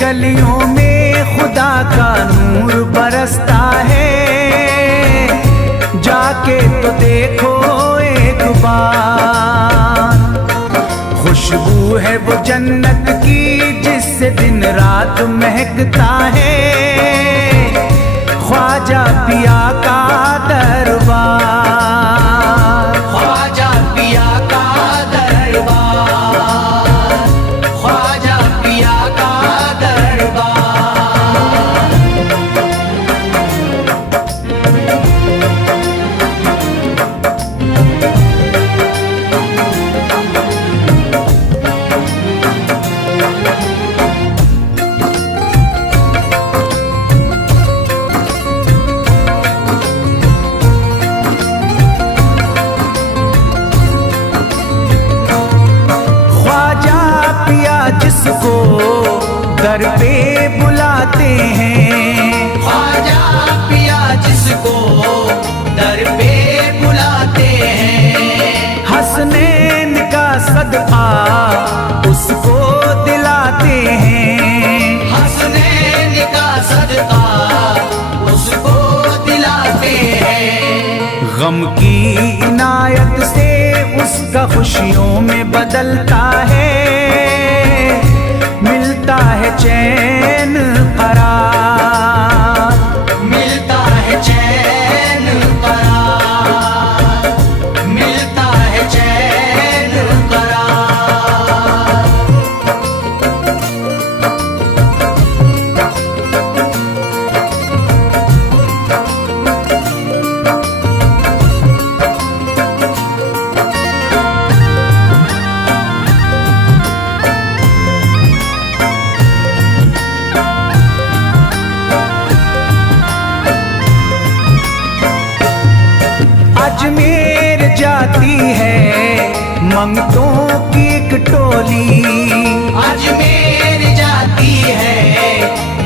गलियों में खुदा का नूर बरसता है, जाके तो देखो एक बार। खुशबू है वो जन्नत की जिससे दिन रात महकता है, ख्वाजा पिया का दरबार, ख्वाजा पिया का दरबार, ख्वाजा पिया का दरबार। जिसको दर पे बुलाते हैं, ख्वाजा पिया जिसको दर पे बुलाते हैं, हसनैन का सदका उसको दिलाते हैं, हसनैन का सदका उसको दिलाते हैं। गम की इनायत से उसका खुशियों में बदलता है, मिलता है चैन करार, मिलता है चैन करार, मिलता है चैन करार। अजमेर जाती है मंगतों की एक टोली, अजमेर जाती है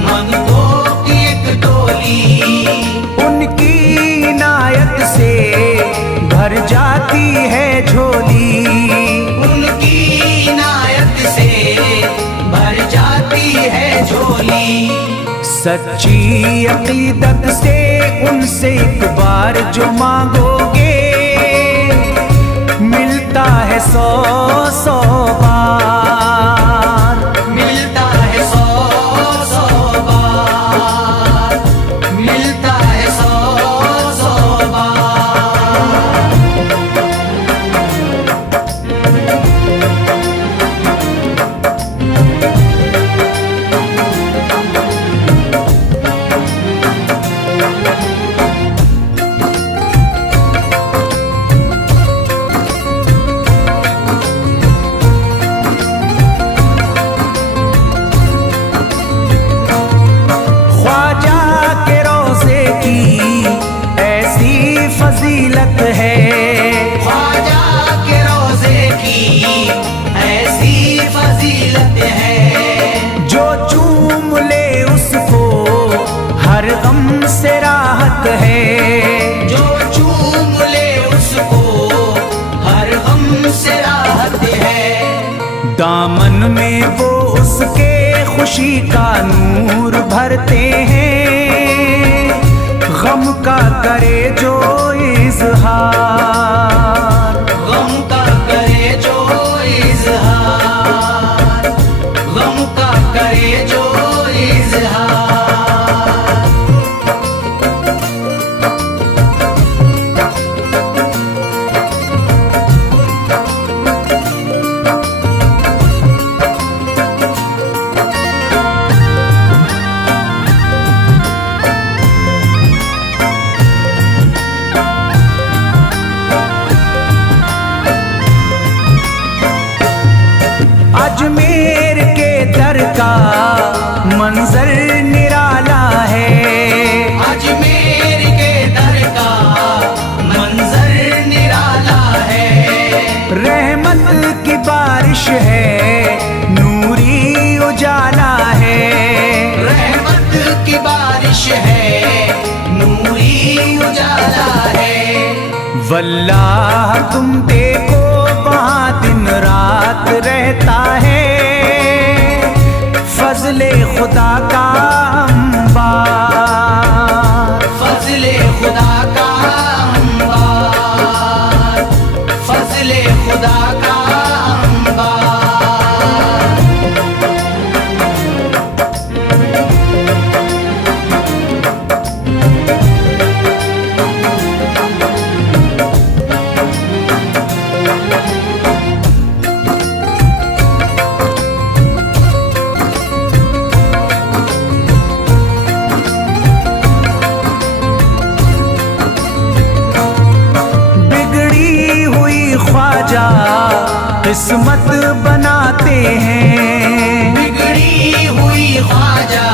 मंगतों की एक टोली, उनकी इनायत से भर जाती है झोली, उनकी इनायत से भर जाती है झोली। सच्ची अकीदत से उनसे एक बार जो मांगोगे, मिलता है 100 बार, मिलता है 100 बार, मिलता है 100 बार। फजीलत है, ख्वाजा के रोज़े की ऐसी फजीलत है, जो चूम ले उसको हर गम से राहत है, जो चूम ले उसको हर गम से राहत है। दामन में वो उसके खुशी का नूर भरते हैं, गम का करे जो इज़हार, गम का करे जो इज़हार, गम का करे जो इज़हार। अजमेर के दर का मंजर निराला है, अजमेर के दर का मंजर निराला है, रहमत की बारिश है नूरी उजाला है, रहमत की बारिश है नूरी उजाला है। वल्लाह तुम देखो वहाँ दिन रात रहता है, फजले खुदा का अंबार, फजले खुदा का अंबार, फजले खुदा का अंबार। ख्वाजा किस्मत बनाते हैं, बिगड़ी हुई ख्वाजा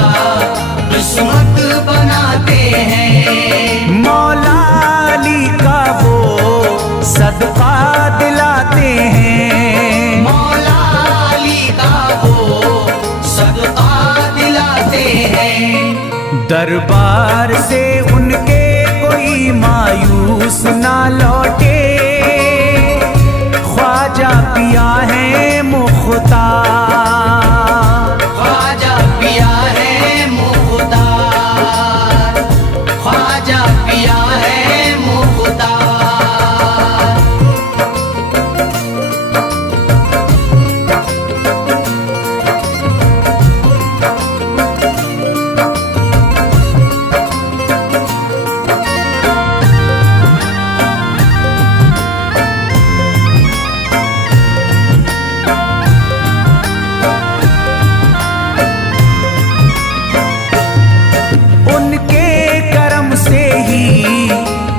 किस्मत बनाते हैं। मौला अली का वो सदका दिलाते हैं, मौला अली का वो सदका दिलाते हैं। दरबार से उनके कोई मायूस ना लौटे, ख्वाजा पिया है मुख्तार, ख्वाजा पिया है मुख्तार, ख्वाजा पिया है मुख्तार।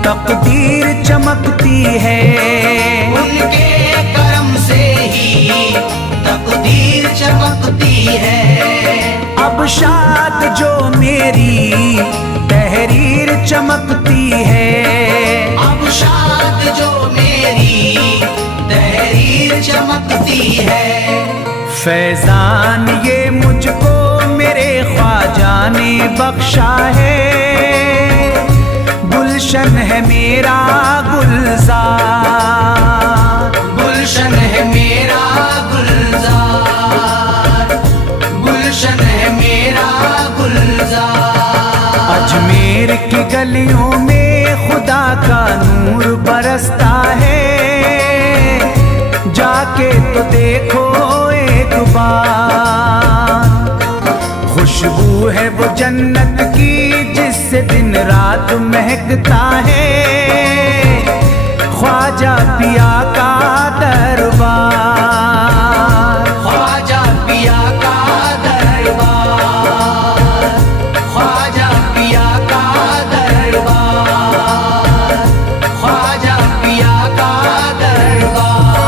तकदीर चमकती है, उनके करम से ही तकदीर चमकती है। अब शाद जो मेरी तहरीर चमकती है, अब शाद जो मेरी तहरीर चमकती है। फैजान ये मुझको मेरे ख्वाजा ने बख्शा है, गुलशन है मेरा गुलजार, गुलशन है मेरा गुलजार, गुलशन है मेरा गुलजार। अजमेर की गलियों में खुदा का नूर बरसता है, जाके तो देखो एक बार, खुशबू है वो जन्नत की जिससे दिन रात महकता है, ख्वाजा पिया का दरबार, ख्वाजा पिया का दरबार, ख्वाजा पिया का दरबार, ख्वाजा पिया का दरबार।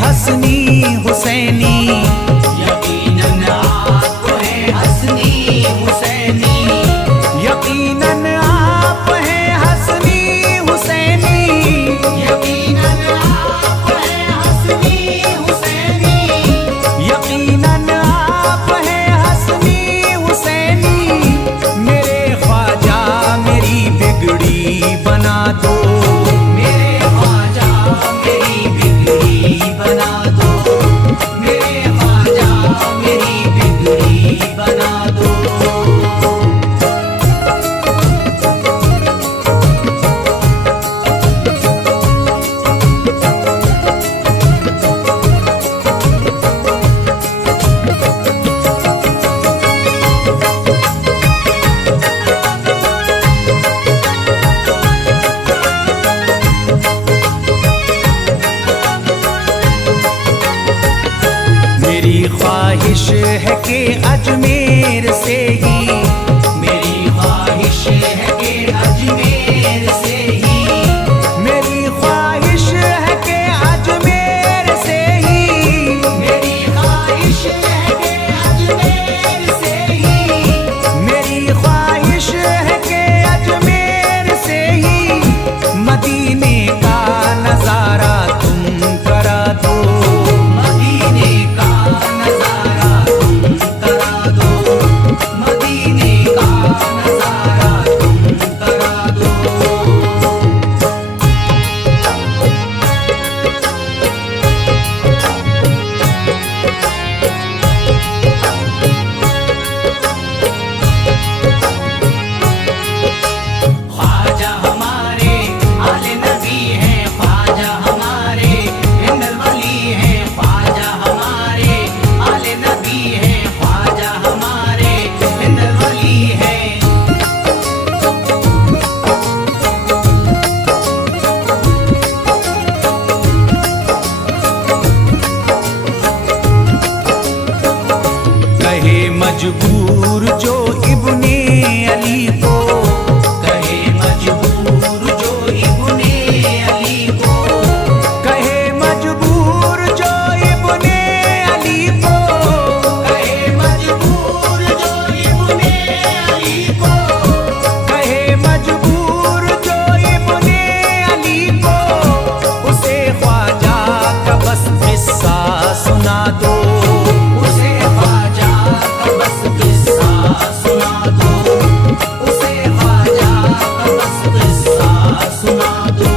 हसनी हुसैनी, यकीनन आप हैं हसनी हुसैनी, यकीनन आप हैं हसनी हुसैनी, यकीनन आप हैं हसनी हुसैनी, यकीनन आप हैं हसनी हुसैनी। मेरे ख्वाजा मेरी बिगड़ी बना दो, मेरे ख्वाजा मेरी बिगड़ी बना दो, मेरे ख्वाजा मेरी बिगड़ी बना दो। मेरी ख्वाहिश है कि अजमेर से ही, मेरी ख्वाहिश है कि अजमेर से ही, मेरी ख्वाहिश है कि अजमेर से ही, मेरी ख्वाहिश है कि अजमेर से ही, मेरी ख्वाहिश है कि अजमेर से ही मदीने का नजारा तुम करा दो, मदीने का नजारा तुम करा दो, मदीने का नजारा तुम करा दो। ख्वाजा हमारे आले नबी हैं, ख्वाजा हमारे हिंदल वली हैं, ख्वाजा हमारे आले नबी हैं, ख्वाजा हमारे हिंदल वली हैं। कहे मजबूर जो इब्ने अली को, कहे मजबूर जो इब्ने अली को, कहे मजबूर जो इब्ने अली को, कहे मजबूर जो इब्ने अली को, कहे मजबूर जो इब्ने अली को, उसे ख्वाजा का बस किस्सा सुना दो, उसे ख्वाजा का बस किस्सा सुना दो, उसे ख्वाजा का बस किस्सा सुना दो।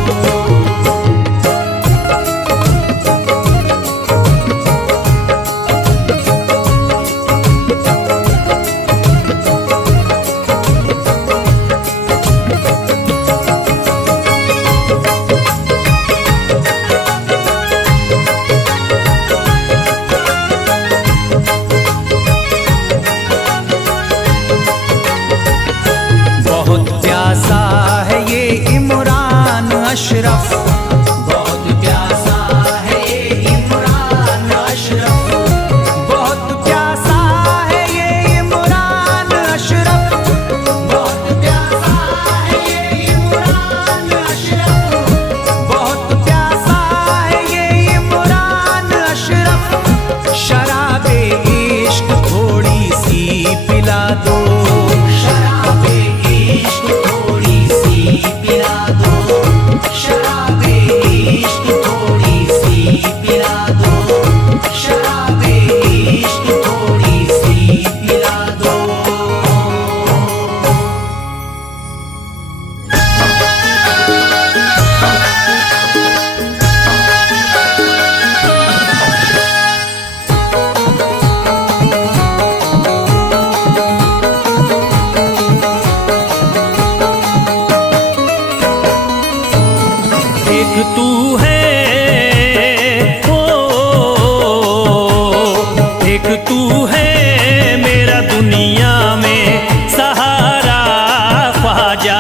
बहुत प्यासा है ये इमरान अशरफ, बहुत प्यासा है ये इमरान अशरफ, बहुत प्यासा है ये इमरान अशरफ, बहुत प्यासा है ये इमरान अशरफ, बहुत प्यासा है ये इमरान अशरफ। शराबे इश्क थोड़ी सी पिला दो, शराबे इश्क थोड़ी सी पिला दो, शराबे इश्क थोड़ी सी पिला दो, शराबे इश्क थोड़ी सी पिला दो। एक तू है ओ, एक तू है मेरा दुनिया में सहारा ख्वाजा,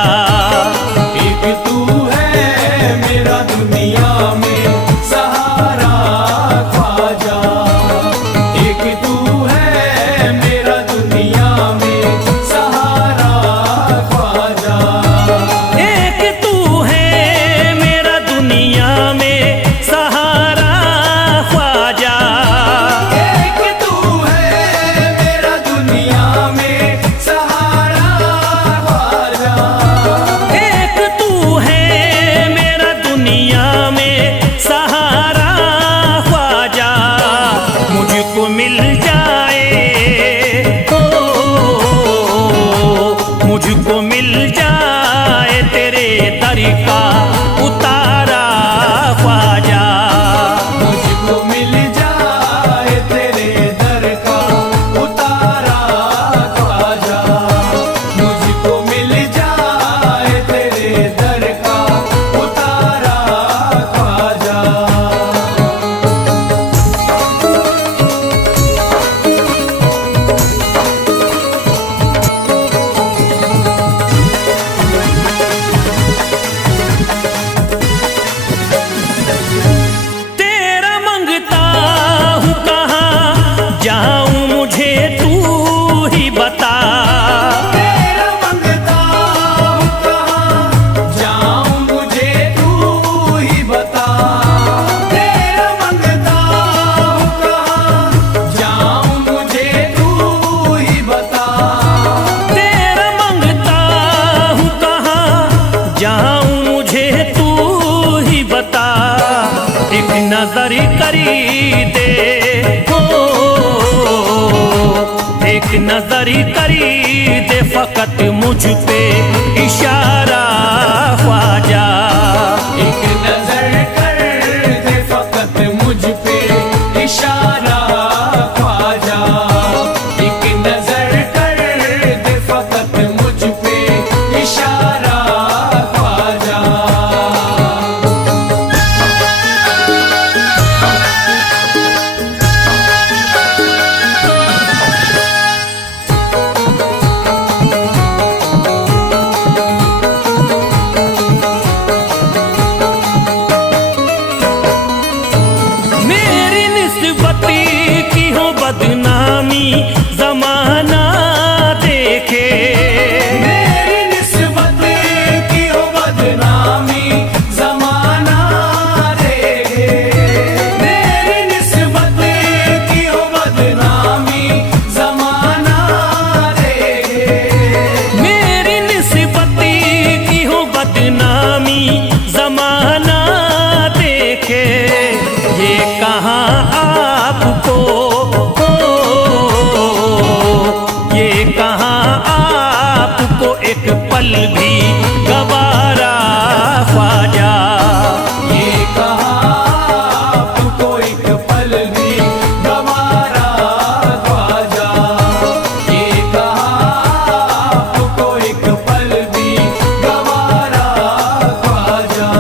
एक तू है मेरा दुनिया में सहारा ख्वाजा, एक तू है मेरा दुनिया में सहारा ख्वाजा। एक तू है मेरा दुनिया में सहारा नजर करी दे हो, एक नजर करी दे फकत मुझ पे इशारा ख्वाजा। एक नजर कर दे फकत मुझ पे इशारा ख्वाजा। एक नजर कर दे फकत मुझ पे इशारा ख्वाजा। मेरी निस्बती की हो बदनामी जमाना देखे, मेरी निस्बत की हो बदनामी जमाना देखे। मेरी निस्बत की हो बदनामी जमाना देखे। मेरी निस्बती की हो बदनामी जमाना देखे। ये कहाँ आपको हो, ये कहाँ आपको एक पल भी गवारा ख्वाजा। ये कहाँ आपको एक पल भी गवारा ख्वाजा। ये कहाँ आपको एक पल भी गवारा ख्वाजा।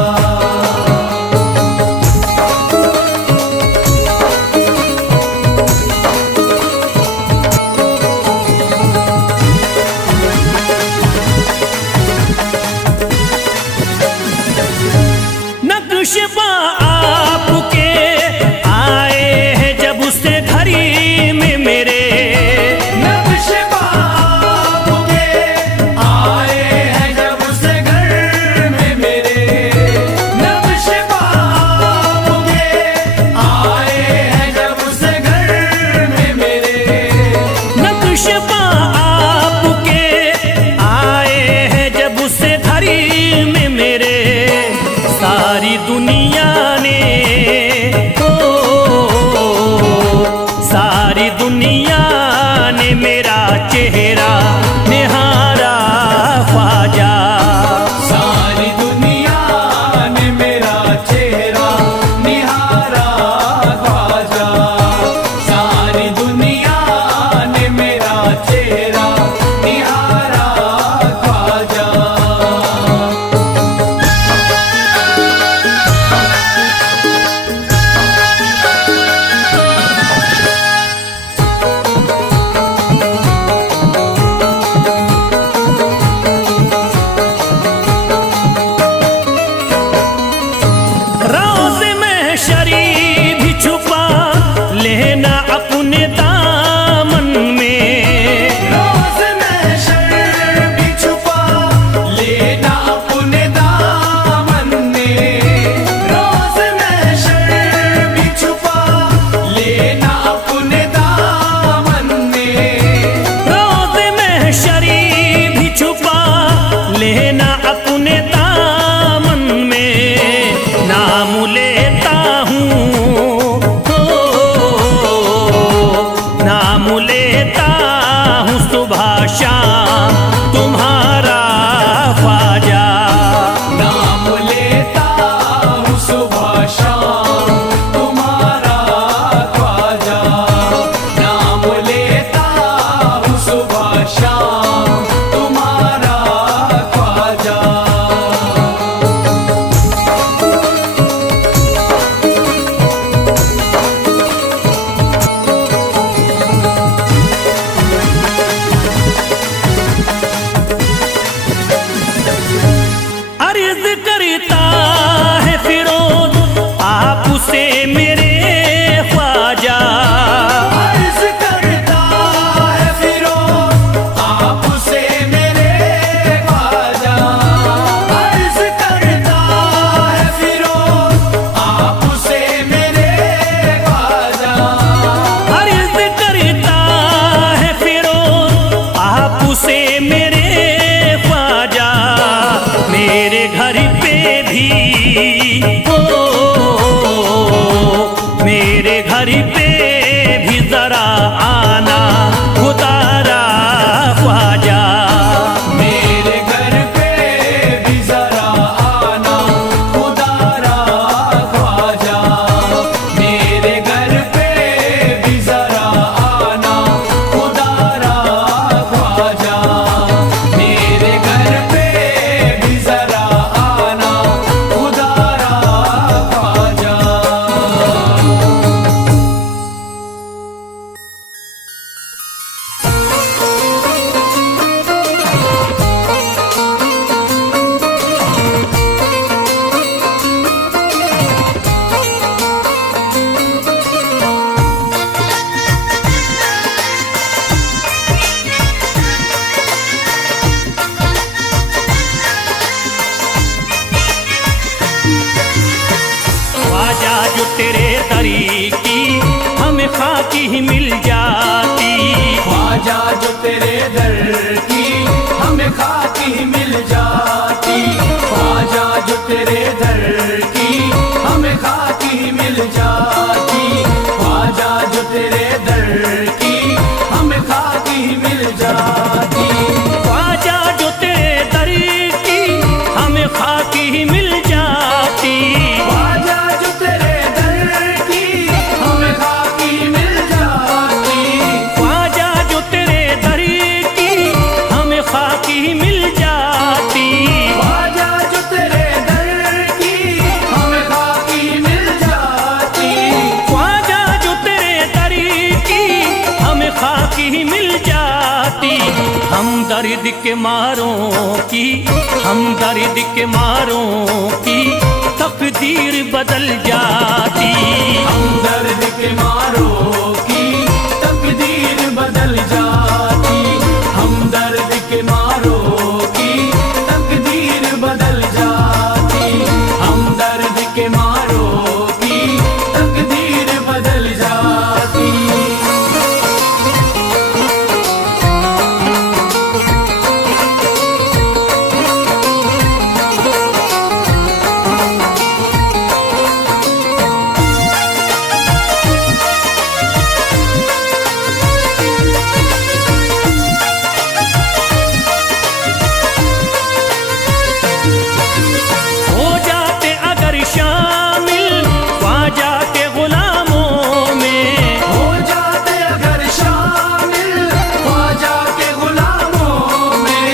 नक्श पा आपके आए हैं जब से घड़ी में मेरे, नक्श आपके आए हैं जब से घर में मेरे। नक्श आपके आए हैं जब से घर में मेरे। नक्श पा आपके आए हैं जब से घड़ी में मेरे। सारी दुनिया ने हो, सारी दुनिया ने मेरा चेहरा निहारा ख्वाजा। सारी दुनिया ने मेरा चेहरा निहारा ख्वाजा। सारी दुनिया ने मेरा चेहरा निहारा ख्वाजा। रोज़ महशरी भी छुपा लेना अपने दामन में। रोज़ महशर भी छुपा लेना अपने दामन में। रोज़ महशर भी छुपा लेना अपने दामन में। रोज़ महशरी भी छुपा लेना अपने दामन में। नाम लेता हूँ हो, नाम लेता हूँ सुबह शाम तुम्हारा ख्वाजा। नाम लेता हूँ सुबह शाम तुम्हारा ख्वाजा। नाम लेता हूँ सुबह शाम तुम्हारा ख्वाजा। अर्ज करता है फिरोज आपसे मेरे ख्वाजा। अर्ज करता है फिरोज आपसे मेरे ख्वाजा। अर्ज करता है फिरोज आपसे मेरे ख्वाजा। अर्ज करता है फिरोज आपसे मेरे ख्वाजा। मेरे घर पे भी हो, की ही मिल जाती। ख्वाजा जो तेरे दर की हमें खाकी ही मिल जाती। ख्वाजा जो तेरे दर की हमें खाकी ही मिल जाती। ख्वाजा जो तेरे दर की हमें खाकी ही मिल जाती। ख्वाजा जो तेरे दर की हमें खाकी ही मिल जाती। ख्वाजा जो तेरे दर की हमें खाकी ही मिल जाती। ख्वाजा जो तेरे दर की हमें खाकी ही मिल जाती। ख्वाजा जो तेरे दर की हमें खाकी ही मिल जाती। ख्वाजा जो तेरे दर की हमें खाकी ही मिल जाती। हम दर्द के मारों की, हम दर्द के मारों की तकदीर बदल जाती। हम दर्द के मारों की तकदीर बदल जाती। हम दर्द के मारों की तकदीर बदल जाती। हम दर्द के मारों की तकदीर बदल जाती। हो जाते अगर शामिल ख्वाजा के गुलामों में। हो जाते अगर शामिल ख्वाजा के गुलामों में।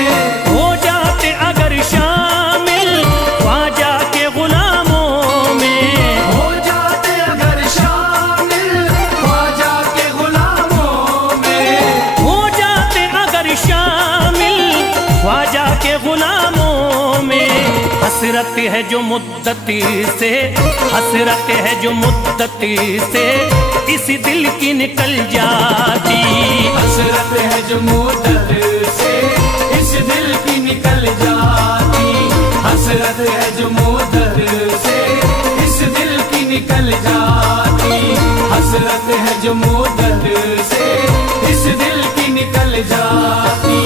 हो जाते अगर शामिल ख्वाजा के गुलामों में। हो जाते अगर शामिल ख्वाजा के गुलामों में। हो जाते अगर शामिल ख्वाजा के गुलामों में। हसरत है जो मुद्दती से, हसरत है जो मुद्दती से इस दिल की निकल जाती। हसरत है जो मुद्दत से इस दिल की निकल जाती। हसरत है जो मुद्दत से इस दिल की निकल जाती। हसरत है जो मुद्दत से इस दिल की निकल जाती।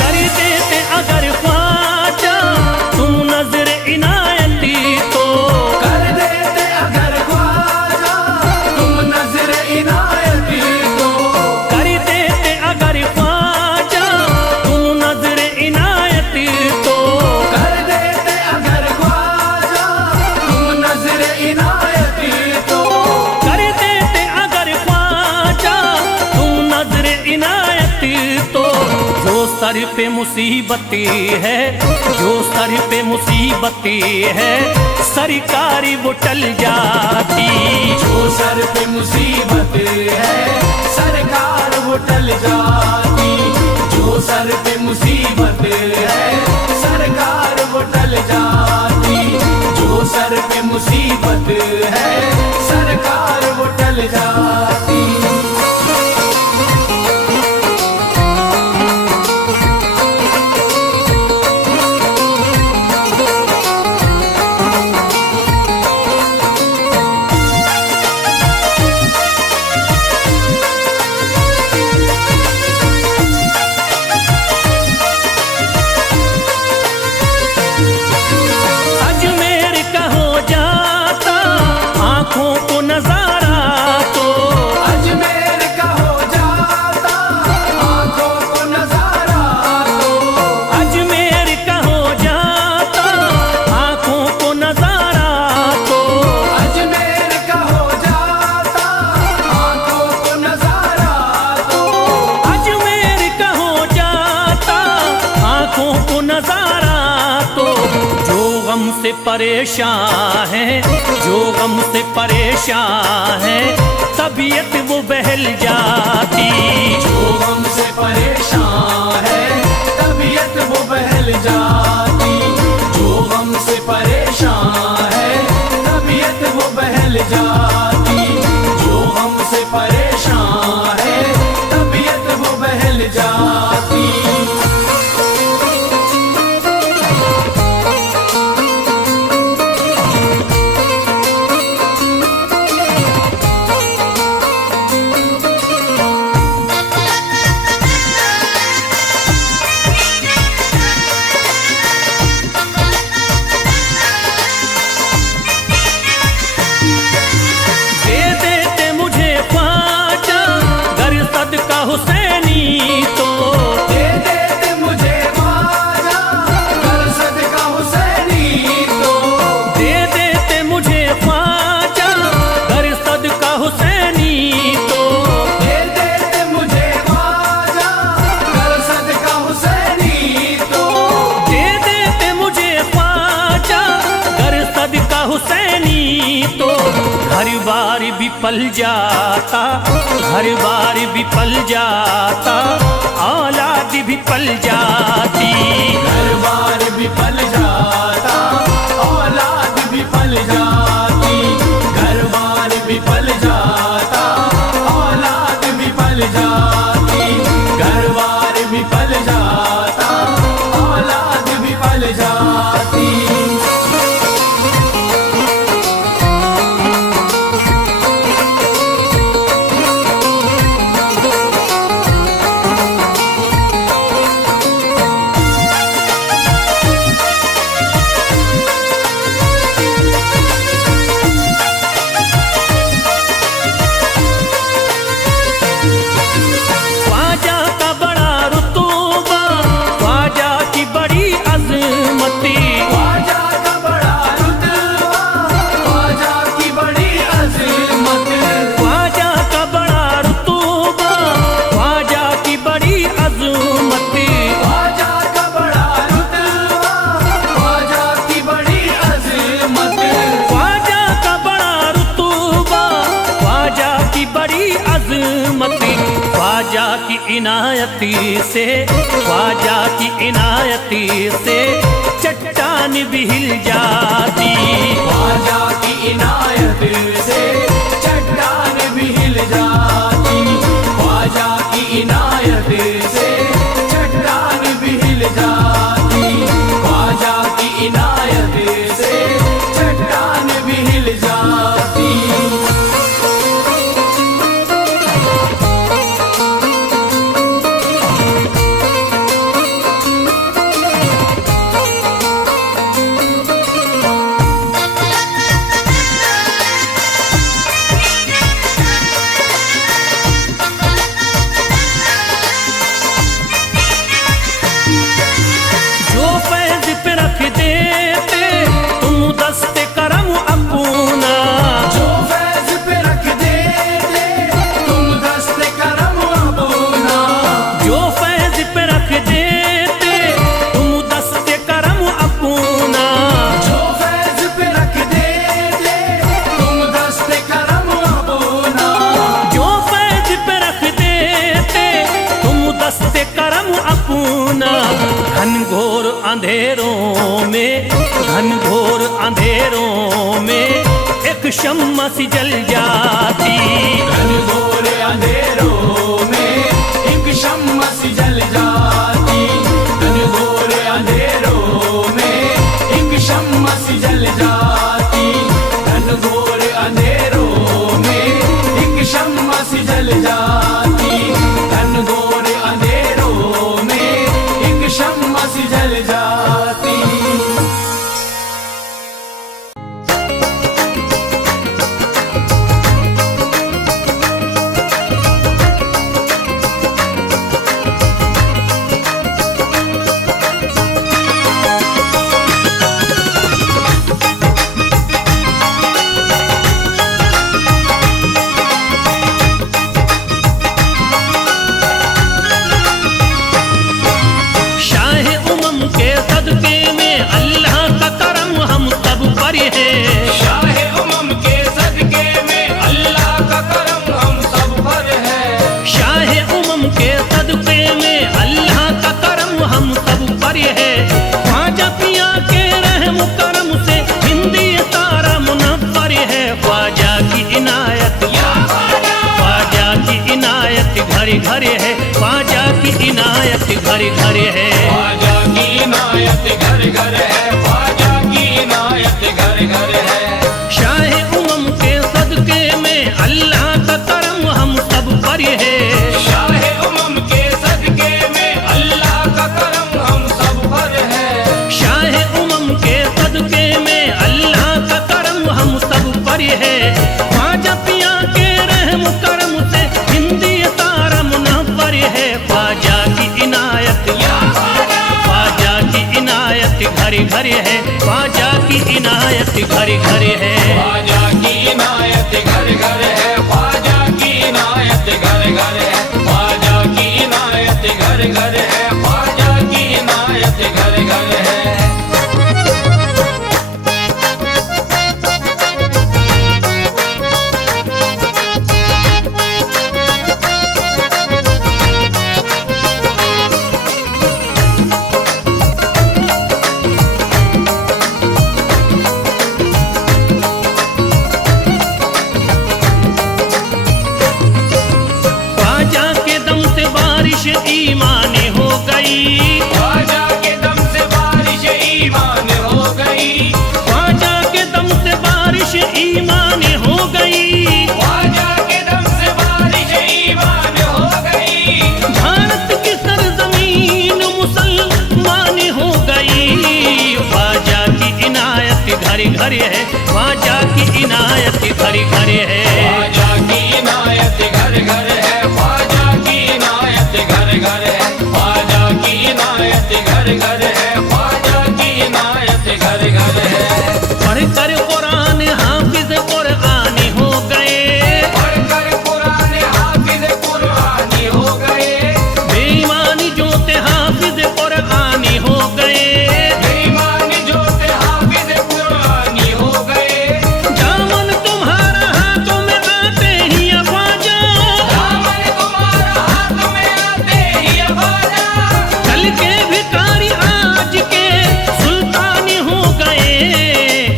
कर देते अगर ख्वाजा तुम नजर इनायती तो। कर देते अगर ख्वाजा तुम नजर इनायती तो। कर देते अगर ख्वाजा तुम नजर इनायती तो। कर देते अगर ख्वाजा तुम नजर इनायती तो। कर देते अगर ख्वाजा तुम नजर इनायती तो। जो सर पे मुसीबती है, जो सर पे मुसीबती है सरकारी वो टल जाती। जो सर पे मुसीबत है सरकार वो टल जाती। जो सर पे मुसीबत है सरकार वो टल जाती। जो सर पे मुसीबत है सरकार वो टल जाती। अजमेर का हो जाता आंखों को नजारा तो। अजमेर का हो जाता आंखों को नजारा तो। अजमेर का हो जाता आंखों को नजारा तो। अजमेर का हो जाता आंखों को नजारा तो। अजमेर का हो जाता आंखों को नजारा तो। जो गम से परेशान है, जो गम से परेशान है तबीयत वो बहल जाती। जो गम से परेशान है तबीयत वो बहल जाती। जाती। दे देते मुझे ख्वाजा गर सदका हुसैनी तो, दे देते मुझे ख्वाजा गर सदका हुसैनी तो, दे देते मुझे ख्वाजा गर सदका हुसैनी तो, दे देते मुझे ख्वाजा गर सदका हुसैनी तो, दे देते मुझे ख्वाजा गर सदका हुसैनी तो, घर बार भी पल जाता, घर बार भी पल जाता, औलाद भी पल जाती। घर बार भी पल जाता, औलाद भी पल जाती। घर बार भी पल जाता, औलाद भी पल जाती। घर बार भी पल जाता, औलाद भी पल जाती। ख्वाजा का बड़ा रुतबा, ख्वाजा की बड़ी अजमती, ख्वाजा का बड़ा रुतबा, ख्वाजा की बड़ी अज़मत। ख्वाजा का बड़ा रुतबा, ख्वाजा की बड़ी अजमती, ख्वाजा का बड़ा रुतबा, ख्वाजा की बड़ी अज़मत। ख्वाजा का बड़ा रुतबा, ख्वाजा की बड़ी अजमती, ख्वाजा की इनायती से, ख्वाजा की इनायती से चट्टान भी हिल जाती। ख्वाजा की इनायत से चट्टान भी हिल जाती। ख्वाजा की इनायत से चट्टान भी हिल जाती। ख्वाजा की इनायत से चट्टान भी हिल जाती। जो फैज पे रख देते तुम दस्ते करम अपना, जो फैज पे रख देते तुम दस्ते करम अपना। जो फैज पे रख देते तुम दस्ते करम अपना, जो फैज पे रख देते तुम दस्ते करम अपना। जो फैज पे रख देते तुम दस्ते करम अपना। घनघोर अंधेरों में, घनघोर अंधेरों में एक शम्मा सी जल जाती। घनघोर अंधेरों में एक शम्मा सी जल जाती। घनघोर अंधेरों में एक शम्मा सी जल जाती। घनघोर अंधेरों में एक शम्मा सी जल जाती। घनघोर अंधेरों में एक शम्मा सी जल जाती। ख्वाजा की इनायत घर घर है। ख्वाजा की इनायत घर घर है, ख्वाजा की इनायत घर घर है। शाह उमम के सदके में अल्लाह का करम हम सब पर है। शाह उमम के सदके में अल्लाह का करम हम सब पर है। शाह उमम के सदके में अल्लाह का करम हम सब पर है। ख्वाजा पिया के रहम करम से हिंदी सारा मुनव्वर है। ख्वाजा की इनायत, ख्वाजा की इनायत घर घर है, ख्वाजा की इनायत घर घर है। ख्वाजा की इनायत घर घर है, ख्वाजा की इनायत घर घर है। ख्वाजा की इनायत घर घर है, ख्वाजा की इनायत घर घर है। ख्वाजा के दम से बारिश ईमान हो गई। ख्वाजा के दम से बारिश ईमान हो गई। ख्वाजा के दम से बारिश ईमान हो गई। ख्वाजा के दम से बारिश ईमान हो गई। भारत की सरजमीन मुसलमान हो गई। ख्वाजा की इनायत घर घर है, ख्वाजा की इनायत घर घर है। ख्वाजा की इनायत घर घर है, ख्वाजा की इनायत घर घर है। ख्वाजा की इनायत घर घर है, ख्वाजा की इनायत घर घर है। पढ़कर कुरान हाफिज कुरानी हो गए। पढ़कर कुरान हाफिज कुरानी हो गए। बेईमानी जोते हाफिज कुरानी हो गए। बेईमान जोते हाफिज कुरानी हो गए। दामन तुम्हारा हाथों में आते ही ख्वाजा, दामन तुम्हारा हाथ में आते ही ख्वाजा। कल के भिखारी आज के सुल्तानी हो गए।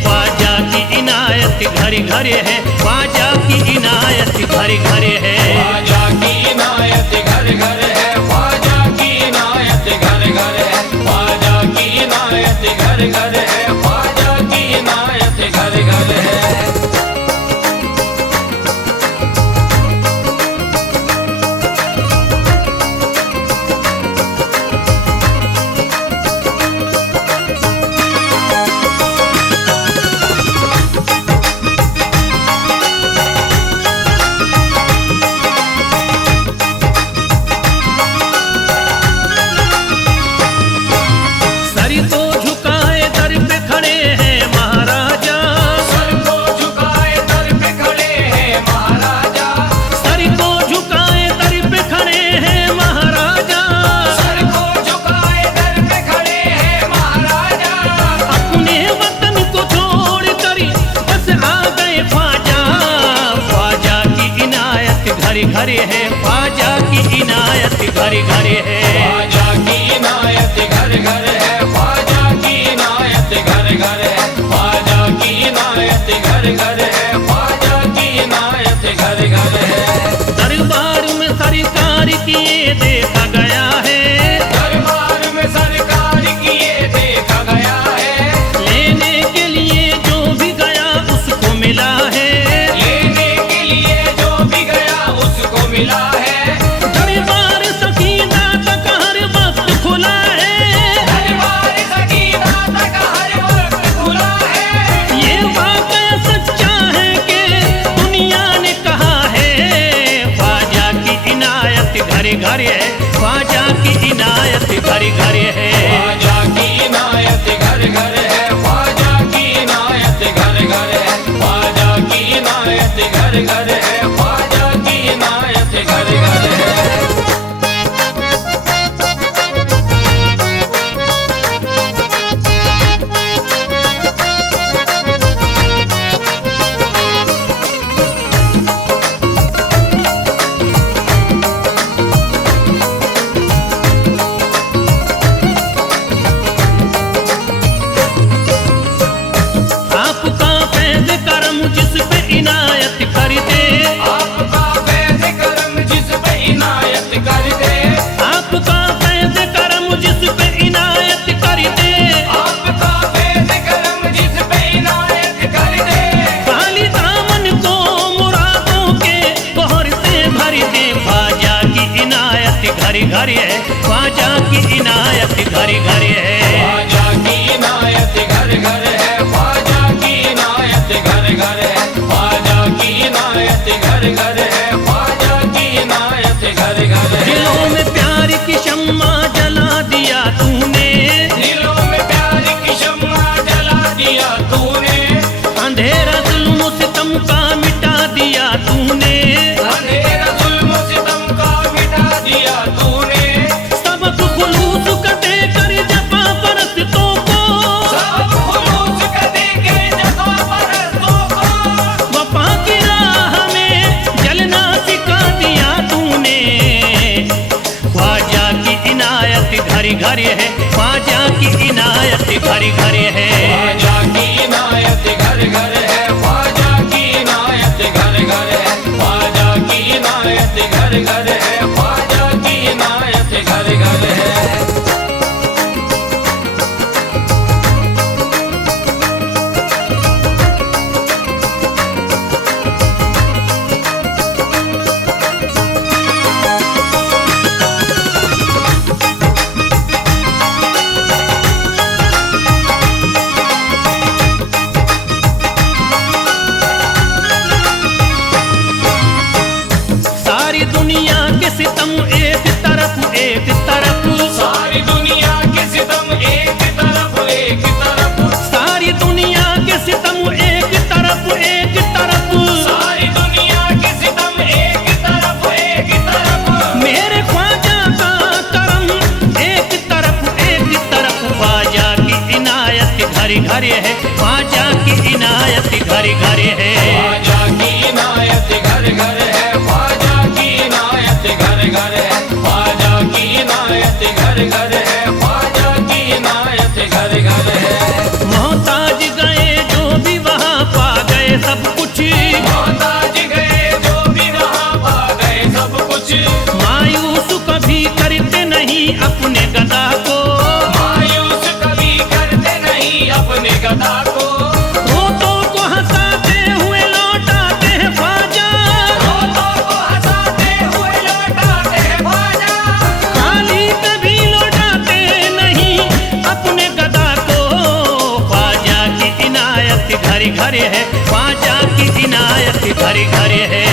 ख्वाजा की इनायत घर घर है, ख्वाजा की इनायत घर घर है। ख्वाजा की इनायत घर घर है, ख्वाजा की इनायत घर घर है। ख्वाजा की इनायत घर घर है, ख्वाजा की इनायत घर घर है। सर को झुकाए दर पे खड़े हैं महाराजा। सर को झुकाए दर पे खड़े हैं महाराजा। सर को झुकाए दर पे खड़े हैं महाराजा। सर को झुकाए दर पे खड़े हैं महाराजा। अपने वतन को छोड़ कर बस आ गए ख्वाजा। ख्वाजा की इनायत घर घर है, ख्वाजा की इनायत घर घर है। ख्वाजा की इनायत घर घर है, ख्वाजा की इनायत घर घर है। ख्वाजा की इनायत घर घर है, ख्वाजा की इनायत घर घर है। दरबार में सरकार किए देखा गया है। दरबार में सरकार किए देखा गया है। लेने के लिए जो भी गया उसको मिला है। लेने के लिए जो भी गया उसको मिला है। दरबार सकीना तक हर वक्त खुला है। दरबार सकीना तक हर वक्त खुला है। ये वाकया सच्चा है कि दुनिया ने कहा है। ख्वाजा की इनायत घर घर है, ख्वाजा की इनायत घर घर है। ख्वाजा की इनायत घर घर है, ख्वाजा की इनायत घर घर है। ख्वाजा की इनायत घर घर है, ख्वाजा की इनायत घर घर है। आपका फैज़ करम जिस पे इनायत कर दे। घर है, ख्वाजा की इनायत घर घर है। ख्वाजा की इनायत घर घर है, ख्वाजा की इनायत घर घर है, ख्वाजा की इनायत घर घर है, ख्वाजा की इनायत घर घर है। दिलों में प्यार की शम्मा जला दिया तूने, दिलों में प्यार की शम्मा जला दिया तूने, अंधेरा जुल्म सितम का मिटा दिया तूने, अंधेरा जुल्म सितम का मिटा दिया तूने, सबक खुलूस का देकर जफा परस्तों को, सब खुलूस का देके जफा परस्तों को, वफा की राह में जलना सिखा दिया तूने। ख्वाजा की इनायत घर घर है, ख्वाजा की इनायत घर घर है। ख्वाजा की इनायत घर घर है, ख्वाजा की इनायत घर घर है, ख्वाजा की इनायत घर घर है, ख्वाजा की इनायत घर घर है। सारी दुनिया के सितम एक तरफ एक तरफ, सारी दुनिया के सितम एक तरफ एक तरफ, सारी दुनिया के सितम एक तरफ एक तरफ, सारी दुनिया के सितम एक तरफ एक तरफ, मेरे ख्वाजा का करम एक तरफ एक तरफ। ख्वाजा की इनायत घर घर है, ख्वाजा की इनायत घर घर है। ख्वाजा की इनायत घर घर है, ख्वाजा की इनायत घर घर है, ख्वाजा की इनायत घर घर है, ख्वाजा की इनायत घर घर है। मोहताज गए जो भी वहाँ पा गए सब कुछ, मोहताज गए जो भी वहाँ पा गए सब कुछ, मायूस कभी करते नहीं अपने गदा को, मायूस कभी करते नहीं अपने गदा को, रोतों को हंसाते हुए लौटाते हैं ख्वाजा, रोतों को हंसाते हुए लौटाते हैं ख्वाजा, खाली कभी लौटाते नहीं अपने गदा को। ख्वाजा की इनायत घर घर है, ख्वाजा की इनायत घर घर है।